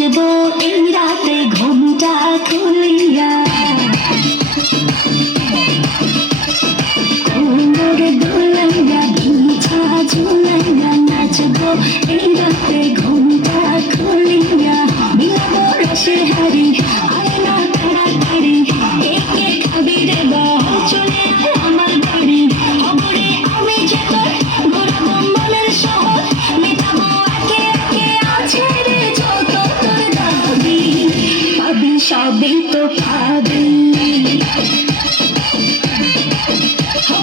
নাচবো এই রাতে ঘুমটা খুলিয়া, কোমর দোলাইয়া বিছা ঝুলাইয়া নাচবো এই রাতে ঘুমটা খুলিয়া। বিলাবো রসে হারি আয় না তাড়াতাড়ি, কে কে খাবি রে বল চলে আয় আমার বাড়ি। খবরে আমি যে তোর ঘোরাবো মনের শহর, মেটাবো একে একে আছে রে যত তোর দাবি। পাবি সবই তো পাবি,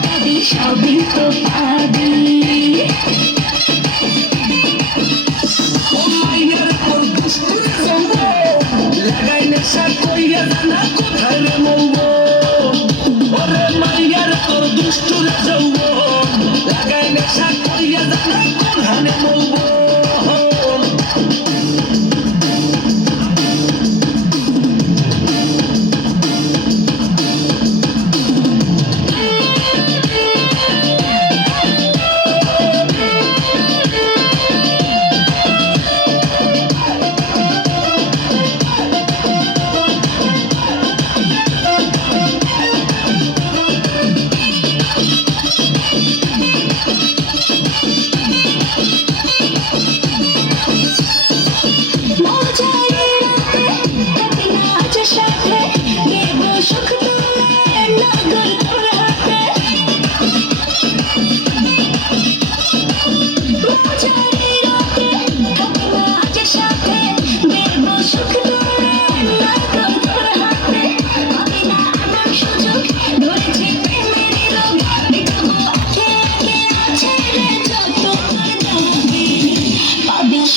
পাবি সবই তো পাবি। ও মাইয়ার তোর দুষ্টুরে জমবো, লাগাই নেশা কইয়া জানা কোথায় রে মলবো। ওরে মাইয়ার তোর দুষ্টুরে জমবো, লাগাই নেশা কইয়া জানা কোথায় মলবো।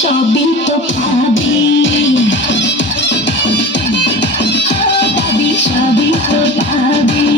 সবই তো পাবি, পাবি সবই তো পাবি।